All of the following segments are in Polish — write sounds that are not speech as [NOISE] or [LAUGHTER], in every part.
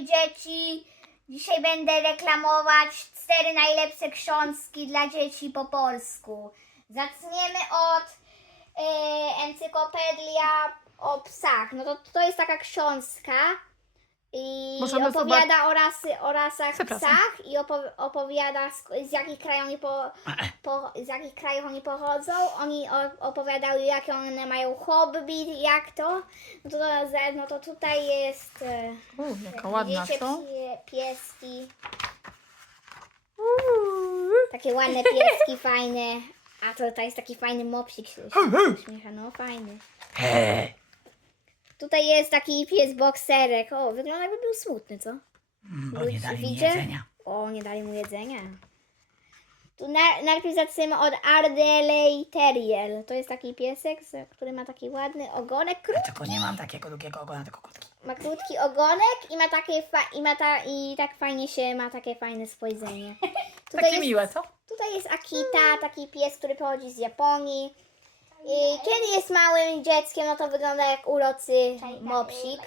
Dzieci. Dzisiaj będę reklamować cztery najlepsze książki dla dzieci po polsku. Zaczniemy od e, Encyklopedia o psach. No to, to jest taka książka i Możemy opowiada o, rasy, o rasach Przepraszam. psach i opowi- opowiada z, z jakich krajów oni po, po, z jakich krajów oni pochodzą. Oni o, opowiadały jakie one mają hobby, jak to. No to, no to tutaj jest e, U, jaka ładna, widzicie, co? psie, pieski. Takie ładne pieski, [LAUGHS] fajne. A to tutaj jest taki fajny mopsik się uśmiecha, no fajny. Tutaj jest taki pies bokserek. O, wygląda jakby był smutny, co? Bo Ludzi nie dali mi widzę? jedzenia. O, nie dali mu jedzenia. Tu na, najpierw zaczniemy od Ardeley Terrier. To jest taki piesek, z- który ma taki ładny ogonek, kró- Tylko nie mam takiego długiego ogona, tylko krótki. ma krótki ogonek i ma takie fa- i ma ta, i tak fajnie się ma takie fajne spojrzenie. [LAUGHS] Takie jest, miłe, co? Tutaj jest Akita, taki pies, który pochodzi z Japonii. I kiedy jest małym dzieckiem, no to wygląda jak urocy mopsik.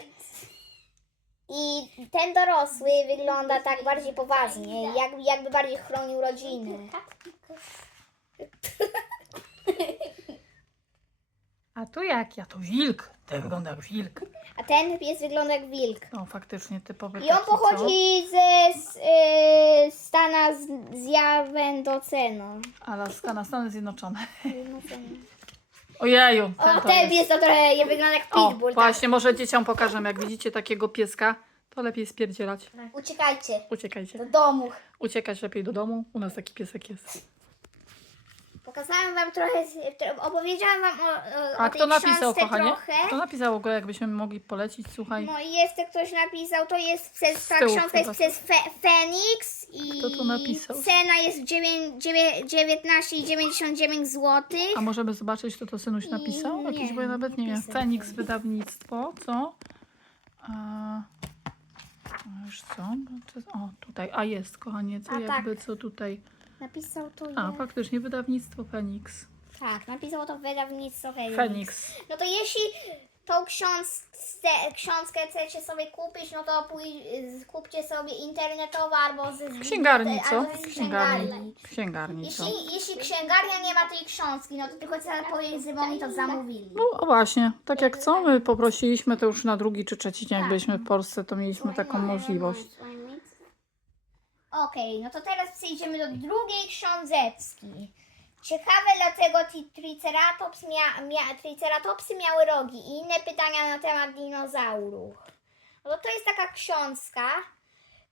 I ten dorosły wygląda tak bardziej poważnie, jak, jakby bardziej chronił rodziny. A tu jak ja? To wilk. To wygląda jak wilk. A ten pies wygląda jak wilk. No faktycznie typowy I on taki, co? pochodzi ze z, y, Stana z, z Jawendocenu. Alaska na Stany Zjednoczone. Ojeju. O, to ten jest- pies to trochę nie wygląda jak O, pitbull. tak. właśnie, może dzieciom pokażę, jak widzicie takiego pieska, to lepiej spierdzielać. Uciekajcie Uciekajcie. do domu. Uciekać lepiej do domu. U nas taki piesek jest. Pokazałam wam trochę, tro- opowiedziałam wam o, o, A o kto tej napisał, książce kochanie? trochę. Kto napisał go, jakbyśmy mogli polecić, słuchaj. No i jest ktoś napisał, to jest przez, Z ta tyłu książka jest chyba. przez Fe, Fenix i Kto to napisał? cena jest 9, 19,99 zł. A możemy zobaczyć, kto to synuś napisał? Nie, Jakiś, bo ja nawet nie wiem. pisał. Feniks wydawnictwo, co? A, a już co? Bo to- O, tutaj. A jest, kochanie, co A, jakby, co tutaj? Napisał to A, je- faktycznie, wydawnictwo Feniks. Tak, napisał to wydawnictwo Fenix. Feniks. No to jeśli tą książkę, książkę chcecie sobie kupić, no to pój, kupcie sobie internetowo albo ze W księgarni, co? albo z księgarni. księgarni. Księgarni, co? Jeśli, jeśli księgarnia nie ma tej książki, no to tylko trzeba powiedzieć, że oni to zamówili. No właśnie, tak jak co my poprosiliśmy, to już na drugi czy trzeci dzień, jak byliśmy w Polsce, to mieliśmy taką możliwość. Okej, no to teraz przejdziemy do drugiej książeczki. Ciekawe, dlaczego ti- Triceratops mia, mia, Triceratopsy miały rogi? I inne pytania na temat dinozaurów. No to jest taka książka,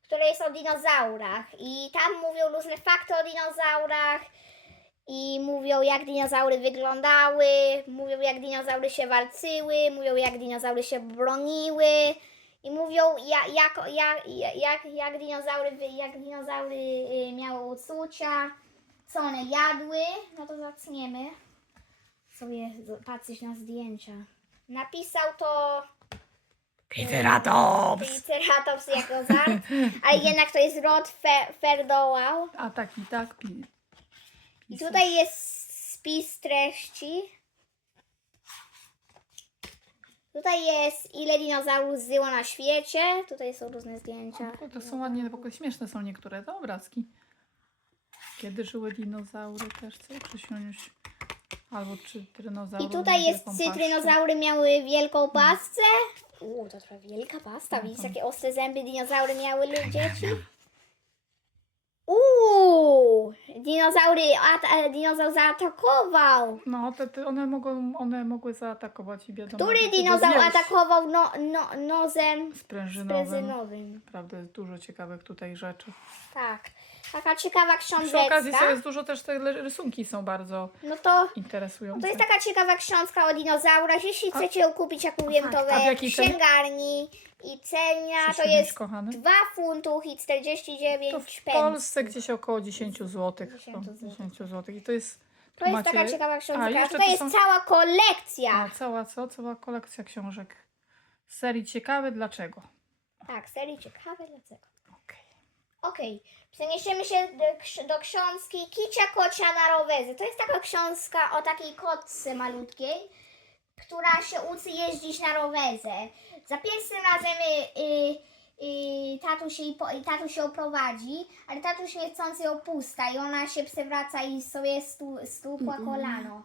która jest o dinozaurach. I tam mówią różne fakty o dinozaurach. I mówią jak dinozaury wyglądały, mówią jak dinozaury się walczyły, mówią jak dinozaury się broniły i mówią jak, jak, jak, jak, jak dinozaury, jak dinozaury y, miały uczucia, co one jadły. No to zaczniemy sobie patrzeć na zdjęcia. Napisał to Triceratops! Triceratops jako żart, ale jednak to jest Rod Fe, Ferdołał. A tak i tak. I tutaj jest spis treści. Tutaj jest ile dinozaurów żyło na świecie. Tutaj są różne zdjęcia. O, To są ładnie, w ogóle śmieszne są niektóre te obrazki. Kiedy żyły dinozaury też, co? Krzysiuniuś? Albo czy dynozaury I tutaj jest dinozaury miały wielką pastę. Uuu, to trochę wielka pasta. Widzisz, jakie ostre zęby dinozaury miały dzieci? [LAUGHS] Uuu, dinozaury, at, e, dinozaur zaatakował. No, te, te one, mogą, one mogły zaatakować i wiadomo, Który że dinozaur atakował no, no, nozem Sprężynowym. sprężynowym? Naprawdę jest dużo ciekawych tutaj rzeczy. Tak. Taka ciekawa Przy okazji to książeczka. jest dużo też te le- rysunki są bardzo No to, interesujące. to jest taka ciekawa książka o dinozaurach. Jeśli chcecie ją kupić, jak mówiłem, to A w we jakiej cenie? księgarni. I cena to jest kochany. 2 funtów i 49 To w pence. Polsce gdzieś około 10 zł. 10 złotych. 10 zł. I to jest. To jest macie- taka ciekawa A, książka. A, jeszcze tutaj to jest są- cała A, kolekcja. cała co? Cała kolekcja książek. Z serii Ciekawe dlaczego. Tak, serii ciekawe dlaczego. Okej. Okej, przeniesiemy się do, ks- do książki Kicia Kocia na rowerze. To jest taka książka o takiej kotce malutkiej, która się uczy jeździć na rowerze. Za pierwszym razem y, y, y, y, tatuś, jej i tatuś ją prowadzi, ale tatuś niechcący ją pusta i ona się przewraca i sobie stu, stukła kolano.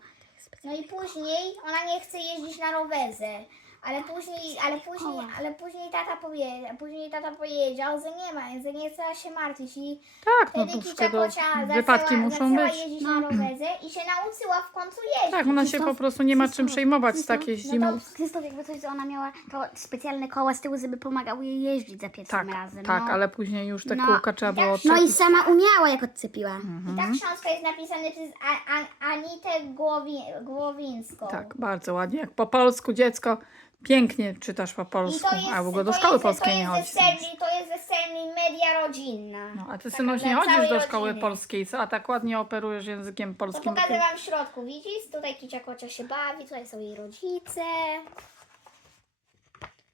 No i później ona nie chce jeździć na rowerze. Ale później, ale później, ale później tata powie, później tata powiedział, że nie ma, że nie trzeba się martwić i Tak, no wtedy to szkoda. Kocia zaczęła, Wypadki muszą zaczęła być. jeździć na rowerze i się nauczyła w końcu jeździć. Tak, ona się po prostu nie ma czym przejmować z takiej No zimy. to Krzysztof jakby coś, że ona miała to specjalne koła z tyłu, żeby pomagały jej jeździć za pierwszym Tak, razem. tak, no. ale później już te No, kółka trzeba i było tak- No i odczepić. sama umiała jak odcepiła. Mhm. I ta książka jest napisana przez A, A, Anitę Głowi, Głowińską. Tak, bardzo ładnie. Jak po polsku dziecko, pięknie czytasz po I polsku, to jest, albo do to szkoły jest, polskiej to nie jest chodzi. ze to jest ze Serbii media rodzinna. No, a ty Taka synuś nie dla chodzisz całej do szkoły rodziny. polskiej, co? A tak ładnie operujesz językiem To polskim. pokażę wam w środku, widzisz? Tutaj Kicia Kocia się bawi, tutaj są jej rodzice.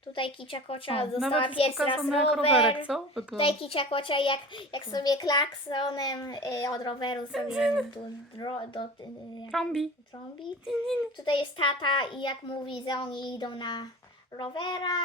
Tutaj Kicia Kocia O, jest pierwszy raz rower. rowerek, co? Wygląda. Tutaj Kicia Kocia jak, jak sobie klaksonem y, od roweru sobie do, do, do y, Trąbi. trąbi. Tutaj jest tata i jak mówi, że oni idą na rowera.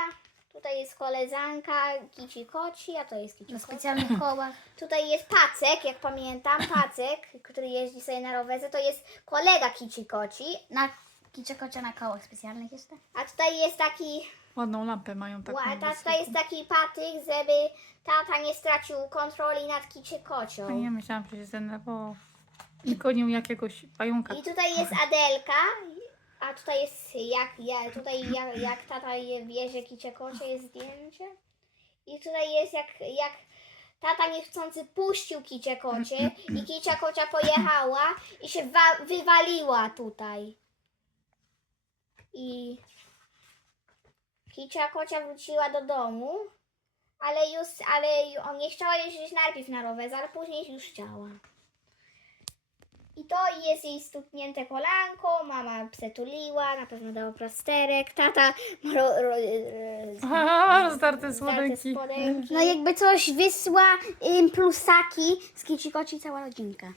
Tutaj jest koleżanka Kici Koci, a to jest Kici Na specjalnych [CLEARS THROAT] kołach. Tutaj jest Pacek, jak pamiętam, Pacek, który jeździ sobie na rowerze, to jest kolega Kici Koci. Na kicia kocia na kołach specjalnych jeszcze. A tutaj jest taki, Ładną lampę mają taką. ła- ta, tutaj jest taki patyk, żeby tata nie stracił kontroli nad Kici Kocią. A nie myślałam, że się zdenerwował. I gonił jakiegoś pająka. I tutaj jest Adelka, a tutaj jest jak, ja, tutaj jak, jak tata je bierze kicie kocie, jest zdjęcie. I tutaj jest jak, jak tata niechcący puścił kicie kocie i kicia kocia pojechała i się wa- wywaliła tutaj. I kicia kocia wróciła do domu, ale już, ale on nie chciała jeździć najpierw na rowerze, ale później już chciała. I to jest jej stuknięte kolanko, mama przetuliła, na pewno dała plasterek, tata ma ro, ro, ro, [LAUGHS] Aha, zdarte zdarte spodenki. spodenki. No jakby coś wysła ym, plusaki z kici koci cała rodzinka.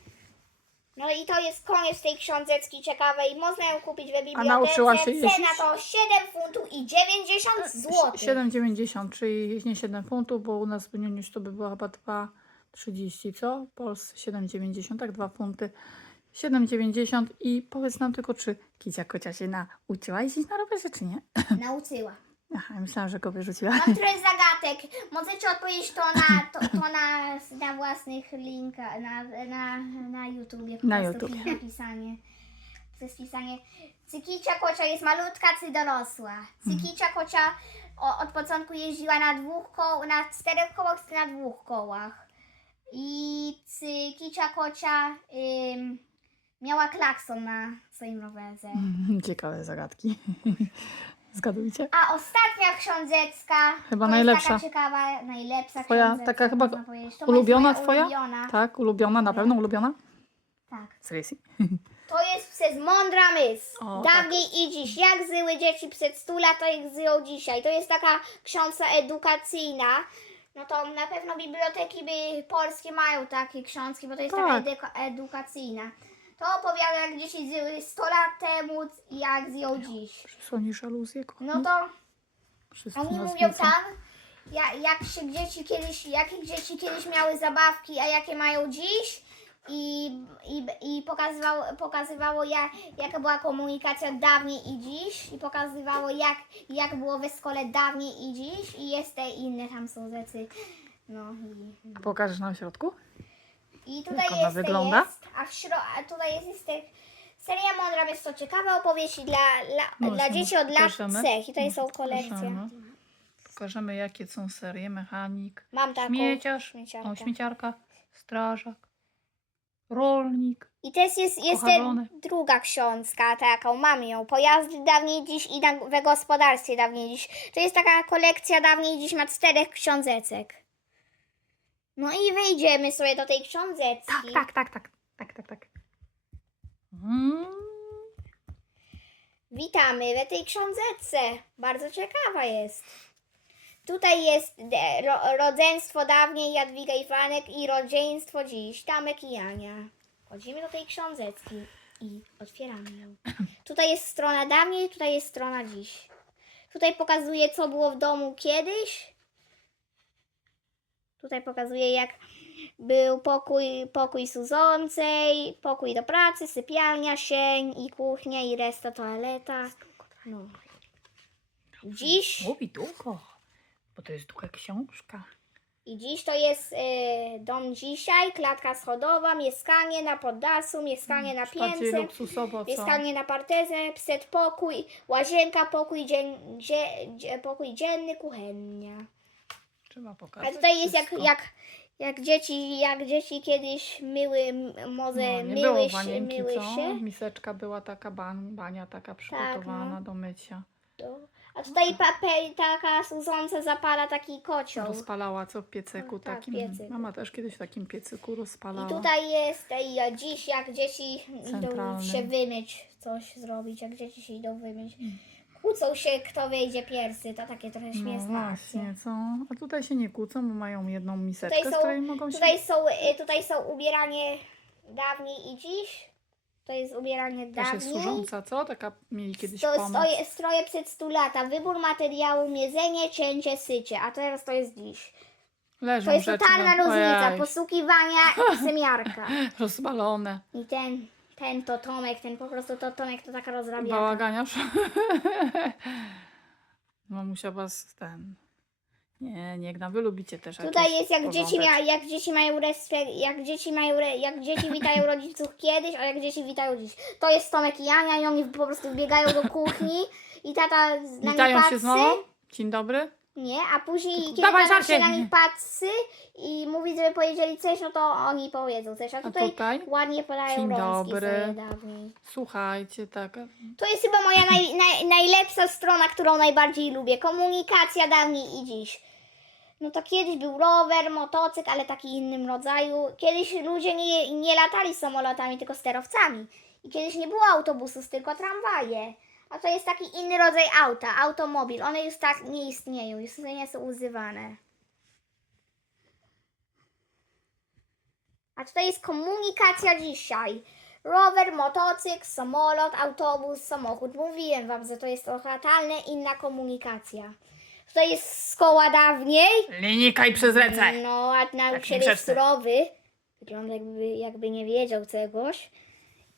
No i to jest koniec tej książeczki ciekawej. Można ją kupić we bibliotece. nauczyła się Cena jeździć? to 7 funtów i 90 zł. 7,90, czyli nie 7 funtów, bo u nas w Niuniuś to by było chyba 2,30, co? W Polsce 7,90, tak 2 funty. 7,90 i powiedz nam tylko, czy Kicia Kocia się nauczyła jeździć na rowerze, czy nie? [LAUGHS] Nauczyła. Aha, myślałam, że go wyrzuciła. Mam [LAUGHS] trochę zagadek. Możecie odpowiedzieć to na, to, to na, na własnych linkach, na, na YouTubie. Po Na prostu YouTubie. Napisanie. Przez pisanie. Cykicia kocia jest malutka czy dorosła? Cykicia kocia o, od początku jeździła na dwóch koł, na czterech kołach czy na dwóch kołach. I cykicia kocia ym, miała klakson na swoim rowerze. [LAUGHS] Ciekawe zagadki. [LAUGHS] Zgadujcie? A ostatnia książeczka. Chyba to najlepsza. Jest taka ciekawa, najlepsza Twoja książeczka, taka chyba można powiedzieć. To ulubiona jest moja twoja? Ulubiona. Tak, ulubiona, na pewno ulubiona? Tak. [LAUGHS] To jest przez Mądra Mysl. O, Dawniej i dziś. Jak zyły dzieci przed 100 lat, to jak zyją dzisiaj. To jest taka książka edukacyjna. No to na pewno biblioteki by polskie mają takie książki, bo to jest taka Tak. eduka- edukacyjna. To opowiada, jak dzieci zyły 100 lat temu i jak zyją dziś. Przysłonisz aluzję, kochani? No to Wszyscy Oni nas mówią widzą. tam, ja, jak się dzieci kiedyś, jakie dzieci kiedyś miały zabawki, a jakie mają dziś. I, i, i pokazywało, pokazywało jak, jaka była komunikacja dawniej i dziś. I pokazywało jak, jak było we szkole dawniej i dziś. I jest te inne tam są rzeczy. No i, Pokażesz nam w środku? i tutaj Jak ona jest, wygląda? jest a, w śro, a tutaj jest, jest te, seria Mądra jest to ciekawe opowieści dla, dla, No dla dzieci od lat trzech. I tutaj są kolekcje. Pokażemy. Pokażemy, jakie są serie. Mechanik, Mam taką śmieciarz, śmieciarkę. o, śmieciarka, strażak, rolnik. I też jest, jest Kocharzony. ten druga książka, taką mam ją. Pojazdy dawniej dziś i na, we gospodarstwie dawniej dziś. To jest taka kolekcja dawniej dziś ma czterech książeczek. No i wyjdziemy sobie do tej książeczki. Tak, tak, tak, tak, tak, tak, tak. Mm. Witamy we tej książeczce. Bardzo ciekawa jest. Tutaj jest de- ro, rodzeństwo dawniej Jadwiga i Franek i rodzeństwo dziś Tamek i Jania. Chodzimy do tej książeczki i otwieramy ją. [LAUGHS] Tutaj jest strona dawniej, tutaj jest strona dziś. Tutaj pokazuje, co było w domu kiedyś. Tutaj pokazuje, jak był pokój, pokój służącej, pokój do pracy, sypialnia, sień i kuchnia i resta, toaleta. No. Dziś, Mówi długo, bo to jest długa książka. I dziś to jest e, dom dzisiaj, klatka schodowa, mieszkanie na poddasu, mieszkanie na piętrze, luksusowo, co? mieszkanie na parterze, przedpokój, łazienka, pokój, dzien, dzie, dzie, pokój dzienny, kuchennia. Trzeba pokazać A tutaj jest jak, wszystko. jak, jak dzieci, jak dzieci kiedyś myły, m- może No, nie myły, było się, wanienki, myły co? się. Miseczka była taka ban, bania taka przygotowana no. do mycia. To- A tutaj papel, taka służąca zapala taki kocioł. Rozpalała co w piecyku No, tak, takim. piecyk. Mama też kiedyś w takim piecyku rozpalała. I tutaj jest i a dziś, jak dzieci idą Centralny. się wymyć, coś zrobić, jak dzieci się idą wymyć. Mm. Kłócą się, kto wyjdzie pierwszy, to takie trochę No śmieszne akcje. właśnie, co? A tutaj się nie kłócą, bo mają jedną miseczkę, Tutaj z są- której mogą się... Tutaj są, y, tutaj są ubieranie dawniej i dziś. To jest ubieranie dawniej. służąca, co? Taka mieli kiedyś To pomoc. stroje, stroje przed 100 lata. Wybór materiału, miedzenie, cięcie, sycie. A teraz to jest dziś. Leżą To jest rzeczy totalna na- różnica. Ojej, Posługiwania i [LAUGHS] semiarka. Rozbalone. I ten, ten to Tomek, ten po prostu to Tomek to taka rozrabiaka. Bałaganiarz. [LAUGHS] Mamusia was ten... Nie, nie gnam. Wy lubicie też Tutaj jest jak dzieci, porządek. mia, jak dzieci mają respekt, jak dzieci mają, re, jak dzieci witają [LAUGHS] rodziców kiedyś, a jak dzieci witają dziś. To jest Tomek i Ania i oni po prostu wbiegają do kuchni i tata z- na nich Witają patrzy. się znowu? Dzień dobry. Nie, a później kiedy Dawaj, tata się żarcie. na nich patrzy i mówi, żeby powiedzieli coś, no to oni powiedzą coś. A A tutaj tutaj? ładnie podają Dzień rączki dobry. sobie dawniej. Słuchajcie, tak. To jest chyba moja naj, naj, najlepsza strona, którą najbardziej lubię. Komunikacja dawniej i dziś. No to kiedyś był rower, motocykl, ale taki innym rodzaju. Kiedyś ludzie nie, nie latali samolotami, tylko sterowcami. I kiedyś nie było autobusów, tylko tramwaje. A to jest taki inny rodzaj auta, automobil. One już tak nie istnieją, już nie są używane. A tutaj jest komunikacja dzisiaj. Rower, motocykl, samolot, autobus, samochód. Mówiłem wam, że to jest totalnie inna komunikacja. Tutaj jest szkoła dawniej. Linijka i przez ręce. No, a nauczyciel Tak, jest surowy. Wygląda jakby, jakby nie wiedział czegoś.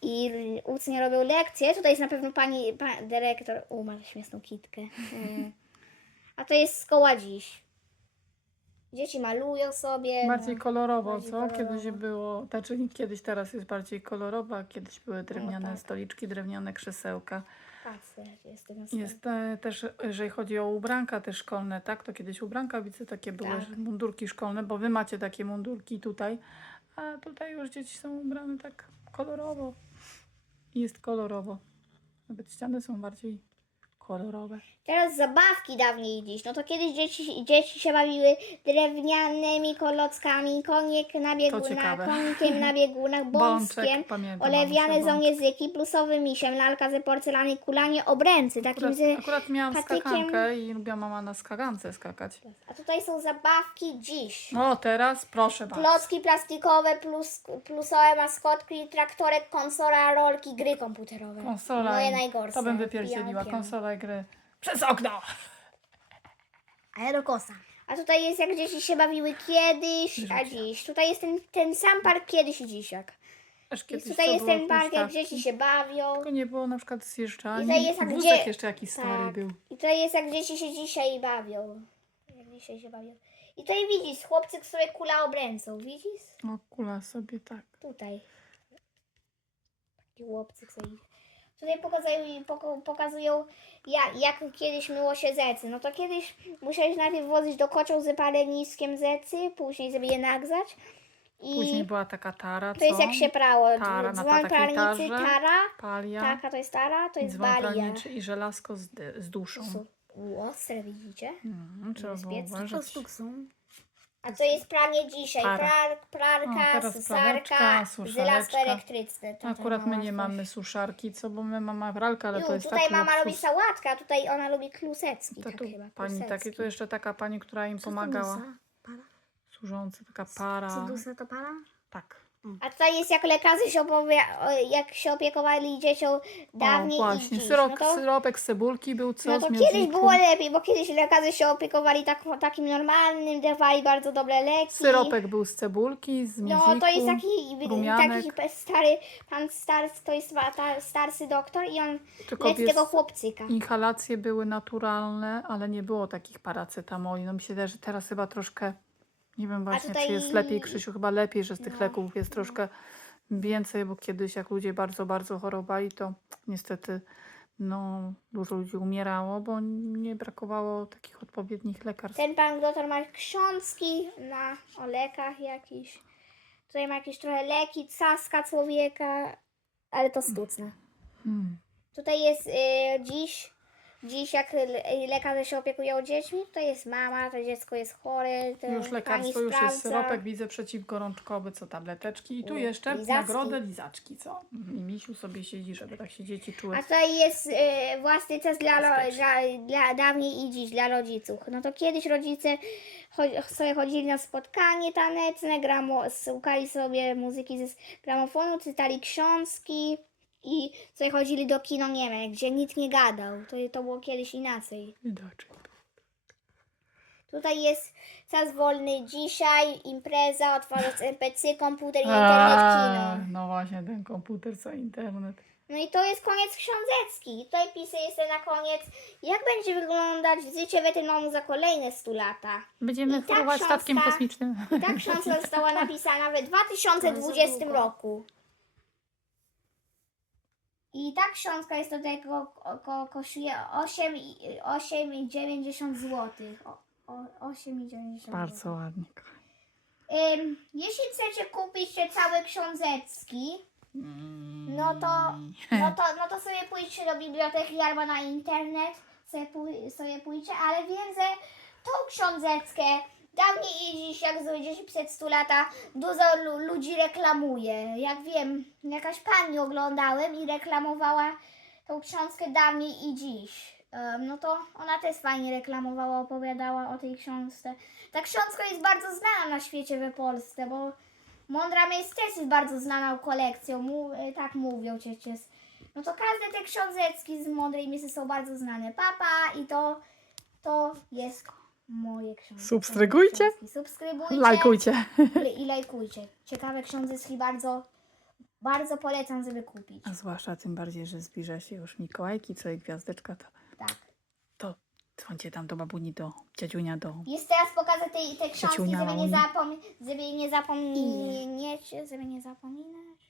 I uczniowie robią lekcje. Tutaj jest na pewno pani, pan, dyrektor. U, ma śmieszną kitkę. Mm. A to jest szkoła dziś. Dzieci malują sobie. Bardziej no. kolorowo, bardziej co? kolorowo. Kiedyś było, znaczy kiedyś, teraz jest bardziej kolorowo, a kiedyś były drewniane tak. stoliczki, drewniane krzesełka. Patrzę, jest ten. Jest e, też, jeżeli chodzi o ubranka te szkolne, tak? To kiedyś ubranka, widzę, takie były Tak. mundurki szkolne, bo wy macie takie mundurki tutaj, a tutaj już dzieci są ubrane tak kolorowo. Jest kolorowo. Nawet ściany są bardziej kolorowe. Teraz zabawki dawniej dziś. No to kiedyś dzieci, dzieci się bawiły drewnianymi kolockami, koniek na biegunach, konikiem na biegunach, [LAUGHS] bączkiem, Bączek, pamiętam. olewiane żołnierzyki, plusowym misiem, lalka ze porcelany, kulanie obręczy, takim, Akurat, akurat miałam patykiem- skakankę i lubiła mama na skakance skakać. A tutaj są zabawki dziś. No teraz proszę bardzo. Klocki plastikowe, plus, plusowe maskotki, traktorek, konsola, rolki, gry komputerowe. Konsola. Moje najgorsze. To bym wypierdzieliła. Konsola i gry. Przez okno! A ja do kosa. A tutaj jest jak dzieci się bawiły kiedyś, a dziś. Tutaj jest ten, ten sam park kiedyś i dzisiak. Aż kiedyś tutaj co jest było ten park, jak dzieci się bawią. Tylko nie było na przykład zjeżdżania. I tutaj jest jak Wózek gdzie- jeszcze jakiś stary Tak. był. I tutaj jest jak dzieci się dzisiaj bawią. Jak dzisiaj się bawią. I tutaj widzisz, chłopcy sobie kula obręcą, widzisz? O, kula sobie tak. Tutaj. Taki chłopcyk sobie idzie. Tutaj pokazują, pokazują jak, jak kiedyś myło się zecy. No to kiedyś musiałeś najpierw włożyć do kocioł z palenistkiem zecy, później sobie je nagrzać. I Później była taka tara, co? to jest jak się prało. Tara na Dzwon takiej pralnicy, tarze. tara. Palia. Taka to jest tara, to jest dzwon balia. pralniczy i żelazko z, z duszą. Su- Ostre widzicie? Mm, trzeba było Niebezpieczne. uważać. są. A to jest pranie dzisiaj. Para. Prar, O, pralka, teraz susarka, suszareczka. To Akurat my nie mamy suszarki, co? Bo my mamy pralkę, ale Ju, to jest tutaj tak mama robi luksus. sałatkę, a tutaj ona lubi klusecki. To tak tu chyba, pani klusecki. takie, to jeszcze taka pani, która im pomagała. Para? Służąca, taka para. Cydusa to para? Tak. A tutaj jest jak lekarze się, opowia- o, jak się opiekowali dziecią dawniej o, i właśnie, dziś. syrop, no to, syropek z cebulki był co no to kiedyś było lepiej, bo kiedyś lekarze się opiekowali tak, takim normalnym, dawali bardzo dobre leki. Syropek był z cebulki, z miodziku. No to jest taki, rumianek. taki stary, pan Stars, to jest wa- ta, starsy doktor i on Tylko wiesz, tego chłopcyka. inhalacje były naturalne, ale nie było takich paracetamoli. No wydaje, że teraz chyba troszkę, nie wiem właśnie, tutaj- czy jest lepiej, Krzysiu, chyba lepiej, że z tych No, leków jest troszkę więcej, bo kiedyś jak ludzie bardzo, bardzo chorowali, to niestety no, dużo ludzi umierało, bo nie brakowało takich odpowiednich lekarstw. Ten pan doktor ma książki na o lekach jakiś. Tutaj ma jakieś trochę leki, caska człowieka, ale to sztuczne. Hmm. Tutaj jest y, dziś, dziś jak le- lekarze się opiekują dziećmi, tutaj jest mama, to dziecko jest chore, to Już pani lekarstwo, już jest sprawdza. syropek, widzę przeciwgorączkowy, co tableteczki i tu Mm, jeszcze lizaczki. nagrodę lizaczki, co? I misiu sobie siedzi, żeby tak się dzieci czuły. A tutaj jest y, własny test dla, ro- dla, dla dawniej i dziś, dla rodziców. No to kiedyś rodzice cho- sobie chodzili na spotkanie taneczne, gramo, słuchali sobie muzyki ze gramofonu, czytali książki i sobie chodzili do kino nieme, gdzie nikt nie gadał. To, to było kiedyś inaczej. Widocznie. Tutaj jest czas wolny dzisiaj, impreza, otworzyć NPC, komputer i internet, A, kino. No właśnie, ten komputer, co internet. No i to jest koniec książeczki. Tutaj pisy jeszcze na koniec, jak będzie wyglądać życie weterynaru za kolejne 100 lata. Będziemy I ta fruwać statkiem kosmicznym. Ta książka została [LAUGHS] napisana w 2020 roku. I ta książka jest do tego, ko- ko- kosztuje 8 i- 8,90 zł. 8,90 Bardzo ładnie. Ym, jeśli chcecie kupić te całe książeczki, no to, no to, no to sobie pójdźcie do biblioteki albo na internet, sobie, pój- sobie pójdźcie, ale wiem, że tą książeczkę dawniej i dziś, jak znajdziecie przed 100 lata, dużo lu- ludzi reklamuje. Jak wiem, jakaś pani oglądałem i reklamowała tą książkę dawniej i dziś. No to ona też fajnie reklamowała, opowiadała o tej książce. Ta książka jest bardzo znana na świecie we Polsce, bo Mądra Myśl też jest bardzo znaną kolekcją, mu, e, tak mówią ciecie. No to każde te książeczki z Mądrej Myśli są bardzo znane. Papa i to, to jest moje książki. Subskrybujcie. Książki. Subskrybujcie Lajkujcie. i, lajkujcie. Ciekawe książeczki bardzo, bardzo polecam, żeby kupić. A zwłaszcza tym bardziej, że zbliża się już Mikołajki, co i gwiazdeczka, to, Tak. to dzwońcie tam do babuni, do dziadziunia, do... Jest teraz pokazać te, te książki, żeby nie, zapom żeby nie zapomnieć, żeby nie zapominać.